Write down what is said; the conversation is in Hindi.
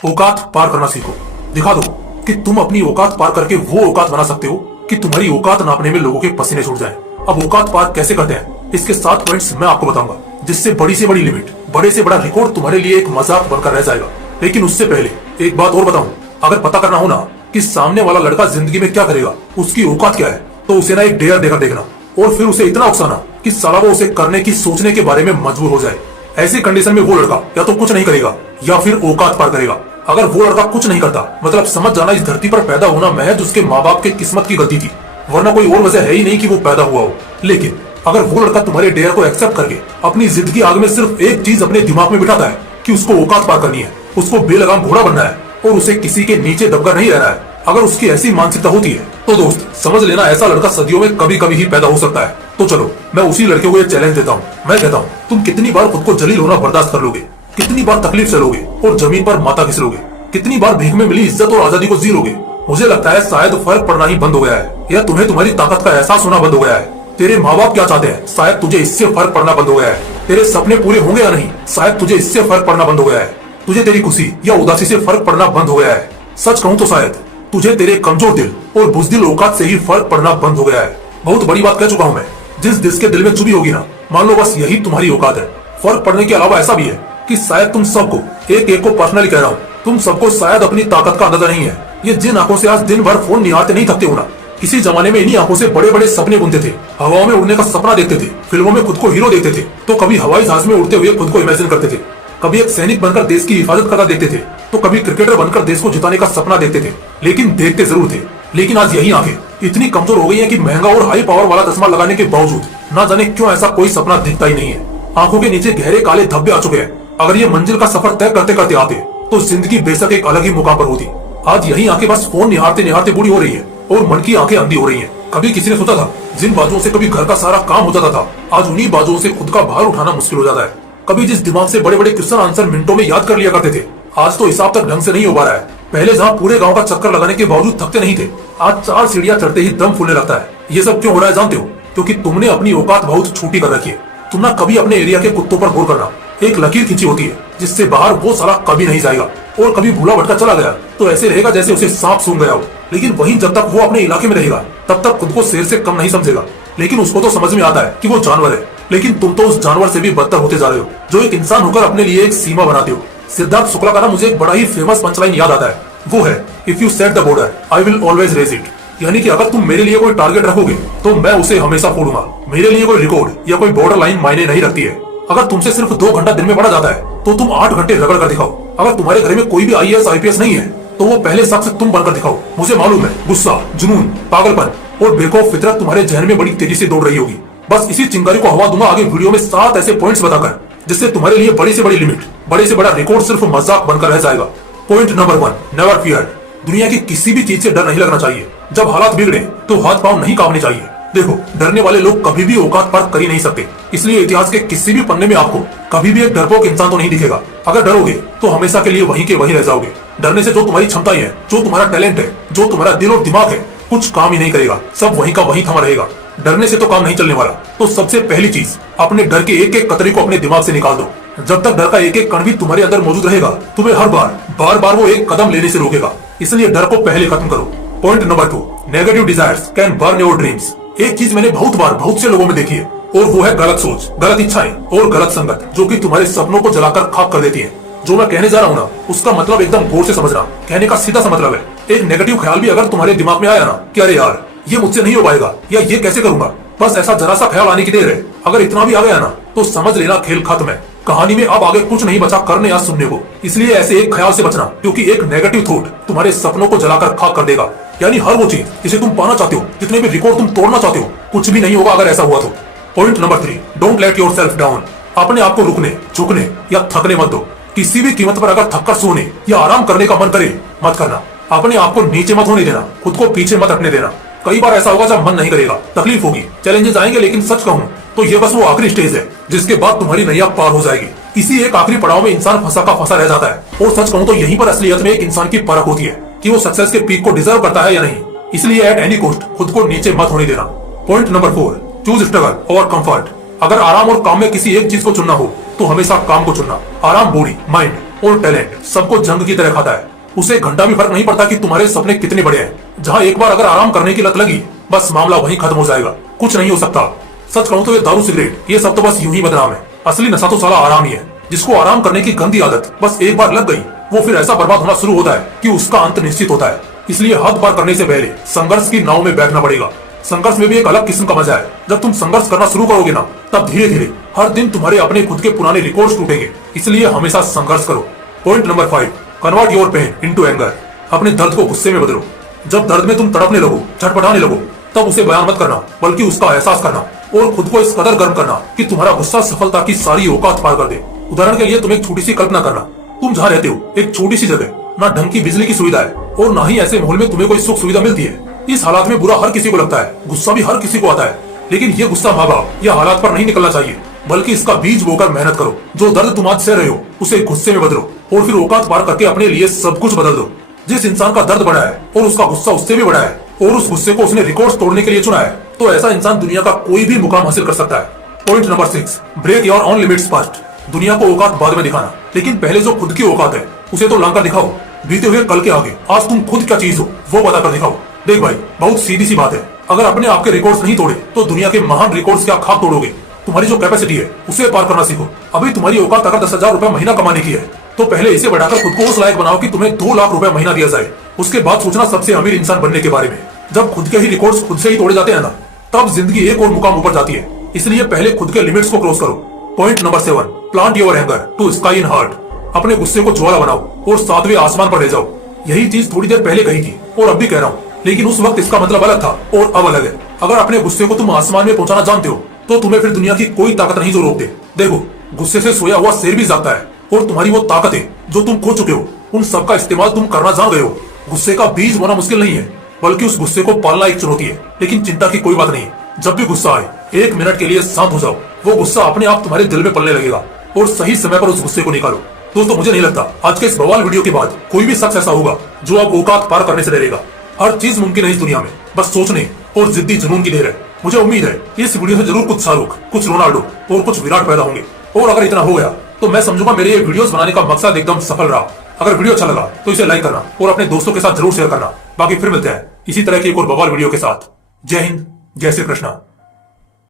औकात पार करना सीखो। दिखा दो कि तुम अपनी औकात पार करके वो औकात बना सकते हो कि तुम्हारी औकात नापने में लोगों के पसीने छूट जाएं। अब औकात पार कैसे करते हैं, इसके 7 पॉइंट्स मैं आपको बताऊंगा, जिससे बड़ी से बड़ी लिमिट, बड़े से बड़ा रिकॉर्ड तुम्हारे लिए एक मजाक बनकर रह जाएगा। लेकिन उससे पहले एक बात और बताऊं, अगर पता करना हो ना कि सामने वाला लड़का जिंदगी में क्या करेगा, उसकी औकात क्या है, तो उसे ना एक डेयर देकर देखना और फिर उसे इतना उकसाना कि साला वो उसे करने की सोचने के बारे में मजबूर हो जाए। ऐसी कंडीशन में वो लड़का या तो कुछ नहीं करेगा या फिर औकात पार करेगा। अगर वो लड़का कुछ नहीं करता, मतलब समझ जाना इस धरती पर पैदा होना महज उसके माँ बाप के किस्मत की गलती थी, वरना कोई और वजह है ही नहीं कि वो पैदा हुआ हो। लेकिन अगर वो लड़का तुम्हारे डेयर को एक्सेप्ट करके अपनी जिद की आग में सिर्फ एक चीज अपने दिमाग में बिठाता है कि उसको औकात पार करनी है, उसको बेलगाम घोड़ा बनना है और उसे किसी के नीचे दबकर नहीं रहना है, अगर उसकी ऐसी मानसिकता होती है तो दोस्त समझ लेना ऐसा लड़का सदियों में कभी कभी ही पैदा हो सकता है। तो चलो मैं उसी लड़के को ये चैलेंज देता हूँ। मैं कहता हूँ, तुम कितनी बार खुद को जलील होना बर्दाश्त कर लोगे, कितनी बार तकलीफ सलोगे और जमीन पर माथा घिस लोगे, कितनी बार भीख में मिली इज्जत और आजादी को जी लोगे। मुझे लगता है शायद फर्क पड़ना ही बंद हो गया है, या तुम्हें तुम्हारी ताकत का एहसास होना बंद हो गया है। तेरे माँ बाप क्या चाहते हैं, शायद तुझे इससे फर्क पड़ना बंद हो गया है। तेरे सपने पूरे होंगे या नहीं, शायद तुझे इससे फर्क पड़ना बंद हो गया है। तुझे तेरी खुशी या उदासी से फर्क पड़ना बंद हो गया है। सच कहूँ तो शायद तुझे तेरे कमजोर दिल और बुज़दिल औकात से ही फर्क पड़ना बंद हो गया है। बहुत बड़ी बात कह चुका हूँ मैं, जिस के दिल में चुभी होगी ना, मान लो बस यही तुम्हारी औकात है। फर्क पड़ने के अलावा ऐसा भी है कि शायद तुम सबको, एक एक को पर्सनली कह रहा हूँ, तुम सबको शायद अपनी ताकत का अंदाजा नहीं है। ये जिन आंखों से आज दिन भर फोन निहारते नहीं थकते हो ना, किसी जमाने में इन्हीं आंखों से बड़े बड़े सपने बुनते थे, हवाओं में उड़ने का सपना देखते थे, फिल्मों में खुद को हीरो देखते थे, तो कभी हवाई जहाज में उड़ते हुए खुद को इमेजिन करते थे, कभी एक सैनिक बनकर देश की हिफाजत करता देखते थे, तो कभी क्रिकेटर बनकर देश को जिताने का सपना देखते थे। लेकिन देखते जरूर थे। लेकिन आज यही आंखें इतनी कमजोर हो गई हैं कि महंगा और हाई पावर वाला चश्मा लगाने के बावजूद ना जाने क्यों ऐसा कोई सपना दिखता ही नहीं है। आंखों के नीचे गहरे काले धब्बे आ चुके हैं। अगर ये मंजिल का सफर तय करते करते आते तो जिंदगी बेशक एक अलग ही मुकाम पर होती। आज यही आंखें बस फोन निहारते निहारते बूढ़ी हो रही है और मन की आंखें अंधी हो रही है। कभी किसी ने सोचा था जिन बाजुओं से कभी घर का सारा काम हो जाता था, आज उन्हीं बाजुओं से खुद का भार उठाना मुश्किल हो जाता है। कभी जिस दिमाग से बड़े बड़े क्वेश्चन आंसर मिनटों में याद कर लिया करते थे, आज तो हिसाब तक ढंग से नहीं हो पा रहा है। पहले जहाँ पूरे गांव का चक्कर लगाने के बावजूद थकते नहीं थे, आज 4 सीढ़ियां चढ़ते ही दम फूलने लगता है। ये सब क्यों हो रहा है जानते हो? क्योंकि तुमने अपनी औकात बहुत छोटी कर रखी है। तुम ना कभी अपने एरिया के कुत्तों पर गौर करना, एक लकीर खींची होती है जिससे बाहर वो साला कभी नहीं जाएगा, और कभी भूला भटका चला गया तो ऐसे रहेगा जैसे उसे सांप सूंघ गया हो। लेकिन वहीं जब तक वो अपने इलाके में रहेगा तब तक खुद को शेर से कम नहीं समझेगा। लेकिन उसको तो समझ में आता है कि वो जानवर है, लेकिन तुम तो उस जानवर से भी बदतर होते जा रहे हो, जो एक इंसान होकर अपने लिए एक सीमा बनाते हो। सिद्धार्थ शुक्ला का ना मुझे एक बड़ा ही फेमस पंचलाइन याद आता है, वो है if you set the border I will always raise it. यानी कि अगर तुम मेरे लिए कोई टारगेट रखोगे तो मैं उसे हमेशा फोड़ूंगा। मेरे लिए कोई रिकॉर्ड या कोई बॉर्डर लाइन मायने नहीं रखती है। अगर तुमसे सिर्फ 2 घंटा दिन में पड़ा जाता है तो तुम 8 घंटे रगड़ कर दिखाओ। अगर तुम्हारे घर में कोई भी IAS IPS नहीं है तो वो पहले शख्स तुम बनकर दिखाओ। मुझे मालूम है गुस्सा, जुनून, पागलपन और बेखौफ फितरत तुम्हारे जहन में बड़ी तेजी से दौड़ रही होगी। बस इसी चिंगारी को हवा दूंगा आगे वीडियो में 7 ऐसे पॉइंट्स बताकर, जिससे तुम्हारे लिए बड़ी से बड़ी लिमिट, बड़े से बड़ा रिकॉर्ड सिर्फ मजाक बनकर रह जाएगा। Point number 1, never fear. दुनिया की किसी भी चीज से डर नहीं लगना चाहिए। जब हालात बिगड़े तो हाथ पांव नहीं कांपने चाहिए। देखो, डरने वाले लोग कभी भी औकात पार कर ही नहीं सकते। इसलिए इतिहास के किसी भी पन्ने में आपको कभी भी एक डरपोक इंसान तो नहीं दिखेगा। अगर डरोगे तो हमेशा के लिए वहीं के वहीं रह जाओगे। डरने से जो तुम्हारी क्षमताएं हैं, जो तुम्हारा टैलेंट है, जो तुम्हारा दिल और दिमाग है, कुछ काम ही नहीं करेगा। सब वहीं का वहीं थमा रहेगा। डरने से तो काम नहीं चलने वाला। तो सबसे पहली चीज, अपने डर के एक एक कतरे को अपने दिमाग से निकाल दो। जब तक डर का एक एक कण भी तुम्हारे अंदर मौजूद रहेगा, तुम्हें हर बार बार वो एक कदम लेने से रोकेगा। इसलिए डर को पहले खत्म करो। Point number 2, negative desires can burn your dreams. एक चीज मैंने बहुत बार बहुत से लोगों में देखी है, और वो है गलत सोच, गलत इच्छाएं और गलत संगत, जो कि तुम्हारे सपनों को जलाकर खाक कर देती है। जो मैं कहने जा रहा हूँ ना, उसका मतलब एकदम गौर से समझना। कहने का सीधा सा मतलब है, एक नेगेटिव ख्याल भी अगर तुम्हारे दिमाग में आया ना कि अरे यार ये मुझसे नहीं हो पाएगा, या ये कैसे करूंगा, बस ऐसा जरा सा ख्याल आने की देर है। अगर इतना भी आ गया ना तो समझ लेना खेल खत्म है। कहानी में अब आगे कुछ नहीं बचा करने या सुनने को। इसलिए ऐसे एक ख्याल से बचना, क्योंकि एक नेगेटिव थॉट तुम्हारे सपनों को जलाकर खाक कर देगा। यानी हर वो चीज जिसे तुम पाना चाहते हो, जितने भी रिकॉर्ड तुम तोड़ना चाहते हो, कुछ भी नहीं होगा अगर ऐसा हुआ तो। Point number 3, don't let yourself down. अपने आप को रुकने, झुकने या थकने मत दो। किसी भी कीमत पर अगर थककर सोने या आराम करने का मन करे, मत करना। अपने आप को नीचे मत होने देना, खुद को पीछे मत हटने देना। कई बार ऐसा होगा जब मन नहीं करेगा, तकलीफ होगी, चैलेंजेस आएंगे, लेकिन सच कहूँ तो ये बस वो आखिरी स्टेज है जिसके बाद तुम्हारी नैया पार हो जाएगी। इसी एक आखिरी पड़ाव में इंसान फंसा का फंसा रह जाता है। और सच कहूँ तो यहीं पर असलियत में एक इंसान की परख होती है कि वो सक्सेस के पीक को डिजर्व करता है या नहीं। इसलिए एट एनी कॉस्ट खुद को नीचे मत होने देना। पॉइंट नंबर 4, चूज स्ट्रगल और कंफर्ट। अगर आराम और काम में किसी एक चीज को चुनना हो तो हमेशा काम को चुनना। आराम बॉडी, माइंड और टैलेंट सबको जंग की तरह खाता है। उसे घंटा भी फर्क नहीं पड़ता कि तुम्हारे सपने कितने बड़े हैं। जहाँ एक बार अगर आराम करने की लत लगी, बस मामला वहीं खत्म हो जाएगा, कुछ नहीं हो सकता। सच कहूं तो ये दारू सिगरेट ये सब तो बस यूं ही बदनाम है। असली नशा तो साला आराम ही है। जिसको आराम करने की गंदी आदत बस एक बार लग गई, वो फिर ऐसा बर्बाद होना शुरू होता है कि उसका अंत निश्चित होता है। इसलिए हद पार करने से पहले संघर्ष की नाव में बैठना पड़ेगा। संघर्ष में भी एक अलग किस्म का मजा है। जब तुम संघर्ष करना शुरू करोगे ना, तब धीरे धीरे हर दिन तुम्हारे अपने खुद के पुराने रिकॉर्ड्स टूटेंगे। इसलिए हमेशा संघर्ष करो। Point number 5, convert your pain into anger. अपने दर्द को गुस्से में बदलो। जब दर्द में तुम तड़पने लगो, छटपटाने लगो, तब उसे बयान मत करना, बल्कि उसका एहसास करना और खुद को इस कदर गर्म करना कि तुम्हारा गुस्सा सफलता की सारी औकात पार कर दे। उदाहरण के लिए तुम एक छोटी सी कल्पना करना, तुम जहाँ रहते हो एक छोटी सी जगह, ना ढंग की बिजली की सुविधा है और ना ही ऐसे माहौल में तुम्हें कोई सुख सुविधा मिलती है। इस हालात में बुरा हर किसी को लगता है, गुस्सा भी हर किसी को आता है। लेकिन ये गुस्सा माँ बाप या हालात पर नहीं निकलना चाहिए, बल्कि इसका बीज बोकर मेहनत करो। जो दर्द तुम आज सह रहे हो, उसे गुस्से में बदलो और फिर औकात पार करके अपने लिए सब कुछ बदल दो। जिस इंसान का दर्द बड़ा है और उसका गुस्सा उससे भी बड़ा है और उस गुस्से को उसने रिकॉर्ड्स तोड़ने के लिए चुना है, तो ऐसा इंसान दुनिया का कोई भी मुकाम हासिल कर सकता है। Point number 6, break your own limits first. दुनिया को औकात बाद में दिखाना, लेकिन पहले जो खुद की औकात है उसे तो लांकर दिखाओ। बीते हुए कल के आगे आज तुम खुद क्या चीज हो वो बता कर दिखाओ। देख भाई, बहुत सीधी सी बात है, अगर अपने आपके रिकॉर्ड्स नहीं तोड़े तो दुनिया के महान रिकॉर्ड्स क्या खाक तोड़ोगे। तुम्हारी जो कैपेसिटी है उसे पार करना सीखो। अभी तुम्हारी औकात अगर 10,000 रुपए महीना कमाने की है, तो पहले इसे बढ़ाकर खुद को उस लायक बनाओ कि तुम्हें 2 लाख रुपए महीना दिया जाए। उसके बाद सोचना सबसे अमीर इंसान बनने के बारे में। जब खुद के ही रिकॉर्ड्स खुद से ही तोड़े जाते हैं ना, तब जिंदगी एक और मुकाम ऊपर जाती है। इसलिए पहले खुद के लिमिट्स को क्रॉस करो। Point number 7, plant your anger to sky in heart. अपने गुस्से को ज्वाला बनाओ और 7वें आसमान पर ले जाओ। यही चीज थोड़ी देर पहले कही थी और अब भी कह रहा हूँ, लेकिन उस वक्त इसका मतलब अलग था और अब अलग है। अगर अपने गुस्से को तुम आसमान में पहुंचाना जानते हो, तो तुम्हें फिर दुनिया की कोई ताकत नहीं जो रोक दे। देखो, गुस्से से सोया हुआ शेर भी जागता है और तुम्हारी वो ताकतें जो तुम खो चुके हो, उन सबका इस्तेमाल तुम करना जान गए हो। गुस्से का बीज बोना मुश्किल नहीं है, बल्कि उस गुस्से को पालना एक चुनौती है। लेकिन चिंता की कोई बात नहीं, जब भी गुस्सा आए 1 मिनट के लिए शांत हो जाओ। वो गुस्सा अपने आप तुम्हारे दिल में पलने लगेगा और सही समय पर उस गुस्से को निकालो। दोस्तों, मुझे नहीं लगता आज के इस बवाल वीडियो के बाद कोई भी शख्स ऐसा होगा जो अब औकात पार करने से डरेगा। हर चीज मुमकिन है इस दुनिया में, बस सोचने और जिद्दी जुनून की देर है। मुझे उम्मीद है इस वीडियो से जरूर कुछ शाहरुख, कुछ रोनाल्डो और कुछ विराट पैदा होंगे। और अगर इतना हो गया तो मैं समझूंगा मेरे ये वीडियोस बनाने का मकसद एकदम सफल रहा। अगर वीडियो अच्छा लगा तो इसे लाइक करना और अपने दोस्तों के साथ जरूर शेयर करना। बाकी फिर मिलते हैं इसी तरह की एक और बवाल वीडियो के साथ। जय हिंद, जय श्री कृष्णा।